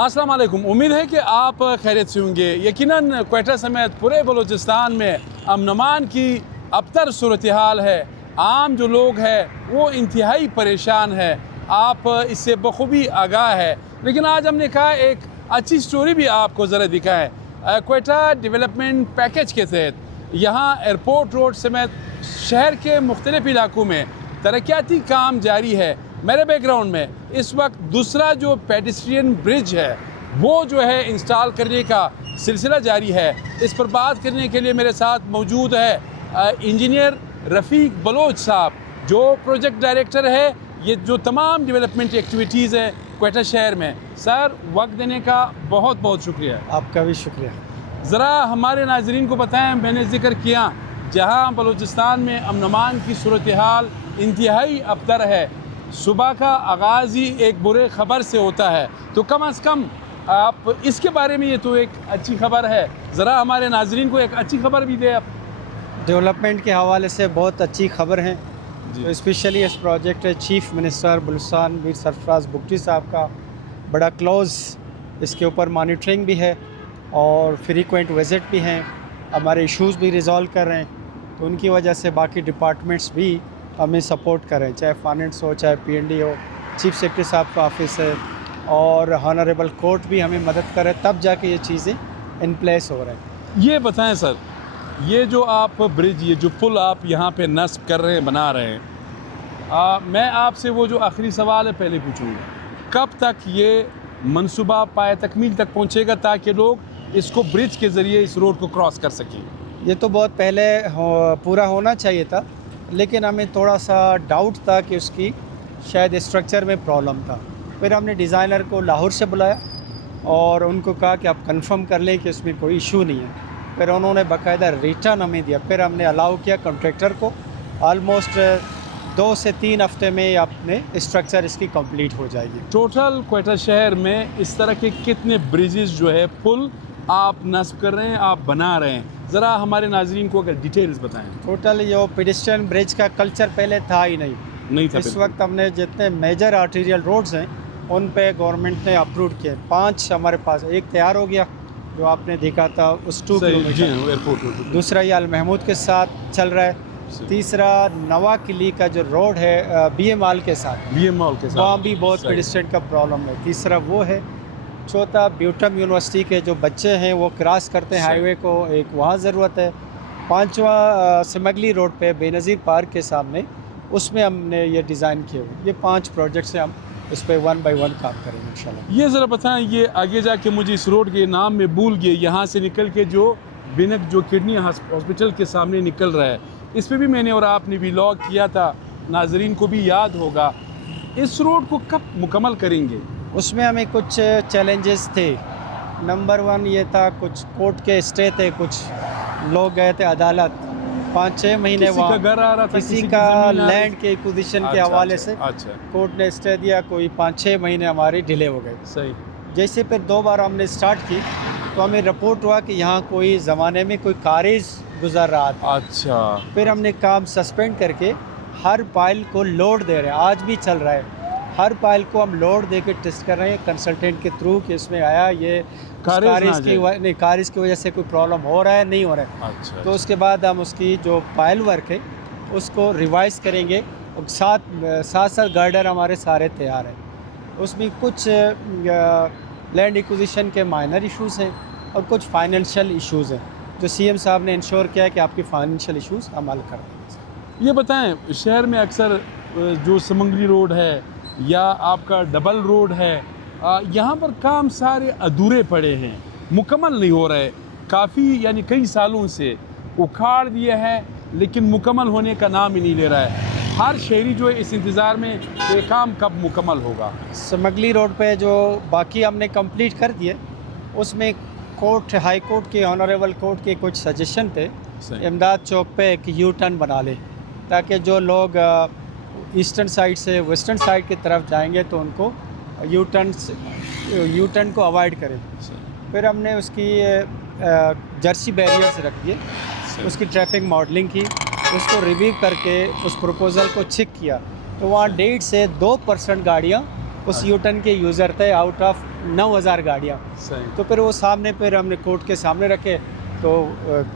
अस्सलाम वालेकुम। उम्मीद है कि आप खैरियत से होंगे। यकीनन क्वेटा समेत पूरे बलूचिस्तान में अमन की अबतर सूरत हाल है। आम जो लोग हैं वो इंतहाई परेशान है। आप इससे बखूबी आगाह है, लेकिन आज हमने कहा एक अच्छी स्टोरी भी आपको ज़रा दिखाएं। क्वेटा डेवलपमेंट पैकेज के तहत यहाँ एयरपोर्ट रोड समेत शहर के मुख्तलिफ इलाकों में तरक्याती काम जारी है। मेरे बैकग्राउंड में इस वक्त दूसरा जो पेडेस्ट्रियन ब्रिज है वो जो है इंस्टॉल करने का सिलसिला जारी है। इस पर बात करने के लिए मेरे साथ मौजूद है इंजीनियर रफ़ीक बलोच साहब, जो प्रोजेक्ट डायरेक्टर है ये जो तमाम डेवलपमेंट एक्टिविटीज़ हैं क्वेटा शहर में। सर, वक्त देने का बहुत बहुत शुक्रिया। आपका भी शुक्रिया। ज़रा हमारे नाज़रीन को बताएं, मैंने ज़िक्र किया जहाँ बलूचिस्तान में अमन की सूरत हाल इंतहाई अबतर है। सुबह का आगाज़ ही एक बुरे ख़बर से होता है, तो कम अज़ कम आप इसके बारे में, ये तो एक अच्छी खबर है, ज़रा हमारे नाज़रीन को एक अच्छी खबर भी दे आप। डेवलपमेंट के हवाले से बहुत अच्छी खबर है। तो स्पेशली इस project chief minister Balochistan Mir Sarfaraz Bugti साहब का बड़ा क्लोज़ इसके ऊपर मॉनिटरिंग भी है और फ्रीक्वेंट विज़िट भी हैं, हमारे इश्यूज़ भी रिज़ॉल्व कर रहे हैं। तो उनकी वजह से बाकी डिपार्टमेंट्स भी हमें सपोर्ट कर रहे हैं, चाहे फाइनेंस हो, चाहे पीएनडी हो, चीफ सेक्रेटरी साहब का ऑफिस है और हॉनरेबल कोर्ट भी हमें मदद कर रहे हैं, तब जाके ये चीज़ें इन प्लेस हो रहे हैं। ये बताएं सर, ये जो आप ब्रिज, ये जो पुल आप यहाँ पे नस्ब कर रहे हैं, बना रहे हैं, मैं आपसे वो जो आखिरी सवाल है पहले पूछूँगा, कब तक ये मंसूबा पाए तकमील तक पहुँचेगा ताकि लोग इसको ब्रिज के ज़रिए इस रोड को क्रॉस कर सकें? ये तो बहुत पहले पूरा होना चाहिए था, लेकिन हमें थोड़ा सा डाउट था कि उसकी शायद स्ट्रक्चर में प्रॉब्लम था। फिर हमने डिज़ाइनर को लाहौर से बुलाया और उनको कहा कि आप कंफर्म कर लें कि उसमें कोई इशू नहीं है। फिर उन्होंने बाकायदा रिटर्न हमें दिया। फिर हमने अलाउ किया कॉन्ट्रैक्टर को, ऑलमोस्ट 2 से 3 हफ्ते में अपने स्ट्रक्चर इसकी कंप्लीट हो जाएगी। टोटल क्वेटा शहर में इस तरह के कितने ब्रिजेस जो है, पुल आप नस्ब कर रहे हैं, आप बना रहे हैं? ज़रा हमारे नाज़रीन को अगर डिटेल्स बताएं। टोटल ये पेडेस्ट्रियन ब्रिज का कल्चर पहले था ही नहीं था। इस वक्त हमने जितने मेजर आर्टीरियल रोड्स हैं उन पे गवर्नमेंट ने अप्रूव किए। 5 हमारे पास, एक तैयार हो गया जो आपने देखा था उस 2 किलोमीटर, एयरपोर्ट, दूसरा ये अल महमूद के साथ चल रहा है, तीसरा नवा किली का जो रोड है BM मॉल के साथ, वहाँ भी बहुत पेडेस्ट्रियन का प्रॉब्लम है, तीसरा वो है। चौथा ब्यूटम यूनिवर्सिटी के जो बच्चे हैं वो क्रॉस करते हैं हाईवे को, एक वहाँ ज़रूरत है। 5वां सिमगली रोड पे बेनज़ीर पार्क के सामने, उसमें हमने ये डिज़ाइन किए हुए। ये 5 प्रोजेक्ट से हम इस पर 1 बाय 1 काम करेंगे इंशाल्लाह। ये ज़रा बताएं, ये आगे जाके मुझे इस रोड के नाम में भूल गए, यहाँ से निकल के जो बिनक जो किडनी हॉस्पिटल के सामने निकल रहा है, इस पर भी मैंने और आपने व्लॉग किया था, नाजरीन को भी याद होगा। इस रोड को कब मुकम्मल करेंगे? उसमें हमें कुछ चैलेंजेस थे। नंबर 1 ये था, कुछ कोर्ट के स्टे थे, कुछ लोग गए थे अदालत, 5-6 महीने वहाँ घर आ रहा था, किसी का लैंड के एक्विजिशन के हवाले से कोर्ट ने स्टे दिया, कोई 5-6 महीने हमारी डिले हो गई। सही। जैसे फिर 2 बार हमने स्टार्ट की तो हमें रिपोर्ट हुआ कि यहाँ कोई ज़माने में कोई कारेज गुजर रहा था। अच्छा। फिर हमने काम सस्पेंड करके हर पाइल को लोड दे रहे हैं, आज भी चल रहा है। हर पाइल को हम लोड दे के टेस्ट कर रहे हैं कंसल्टेंट के थ्रू कि इसमें आया ये कारेज की वजह से कोई प्रॉब्लम हो रहा है, नहीं हो रहा है। अच्छा। तो उसके बाद हम उसकी जो पाइल वर्क है उसको रिवाइज करेंगे और साथ गार्डर हमारे सारे तैयार हैं। उसमें कुछ लैंड एक्विजिशन के माइनर इश्यूज़ हैं और कुछ फाइनेंशियल इश्यूज़ हैं जो CM साहब ने इंश्योर किया है कि आपके फाइनेंशियल इश्यूज़ हम हल कर देंगे। ये बताएं, शहर में अक्सर जो समंगली रोड है या आपका डबल रोड है, यहाँ पर काम सारे अधूरे पड़े हैं, मुकम्मल नहीं हो रहे। काफ़ी यानी कई सालों से उखाड़ दिए हैं, लेकिन मुकम्मल होने का नाम ही नहीं ले रहा है। हर शहरी जो है इस इंतज़ार में ये काम कब मुकम्मल होगा। समगली रोड पे जो बाकी हमने कंप्लीट कर दिए, उसमें कोर्ट, हाई कोर्ट के, ऑनरेबल कोर्ट के कुछ सजेशन थे। इमदाद चौक पे एक U-टर्न बना ले ताकि जो लोग ईस्टर्न साइड से वेस्टर्न साइड की तरफ जाएंगे तो उनको यू-टर्न को अवॉइड करें। फिर हमने उसकी जर्सी बैरियर्स रख दिए, उसकी ट्रैफिक मॉडलिंग की, उसको रिव्यू करके उस प्रपोज़ल को चेक किया तो वहाँ 1.5 से 2% गाड़ियाँ उस U-टर्न के यूज़र थे आउट ऑफ 9,000 गाड़ियाँ। صحیح तो फिर वो सामने फिर हमने कोर्ट के सामने रखे, तो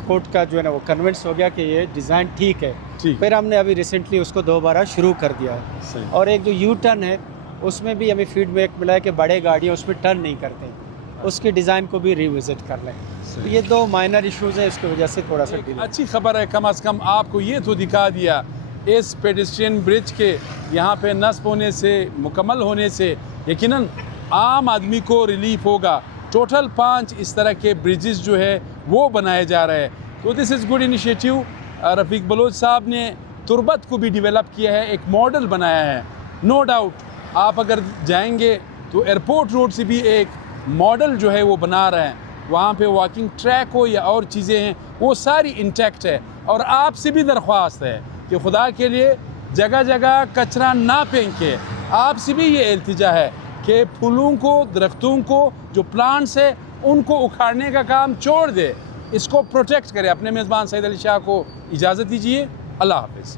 कोर्ट का जो है ना वो कन्विंस हो गया कि ये डिज़ाइन ठीक है। ठीक फिर हमने अभी रिसेंटली उसको दोबारा शुरू कर दिया है। صحیح और एक जो यू टर्न है उसमें भी हमें फीडबैक मिला है कि बड़े गाड़ियाँ उसमें टर्न नहीं करते, उसकी डिज़ाइन को भी रिविज़िट कर लें। तो ये 2 माइनर इश्यूज़ हैं, इसकी वजह से थोड़ा सा डिले। अच्छी खबर है, कम अज़ कम आपको ये तो दिखा दिया इस पेडिस्ट्रियन ब्रिज के यहाँ पे नस्ब होने से, मुकम्मल होने से यकीनन आम आदमी को रिलीफ होगा। टोटल 5 इस तरह के ब्रिजेस जो है वो बनाए जा रहे हैं, तो this is good initiative. Rafiq Baloch साहब ने तुर्बत को भी डेवलप किया है, एक मॉडल बनाया है। नो डाउट आप अगर जाएंगे तो एयरपोर्ट रोड से भी एक मॉडल जो है वो बना रहे हैं, वहाँ पे वॉकिंग ट्रैक हो या और चीज़ें हैं वो सारी इंटैक्ट है। और आपसे भी दरख्वास्त है कि खुदा के लिए जगह जगह कचरा ना फेंके। आपसे भी ये इल्तिजा है कि फूलों को, दरख्तों को, जो प्लांट्स है उनको उखाड़ने का काम छोड़ दे, इसको प्रोटेक्ट करें। अपने मेज़बान सईद अली शाह को इजाज़त दीजिए। अल्लाह हाफ़िज़।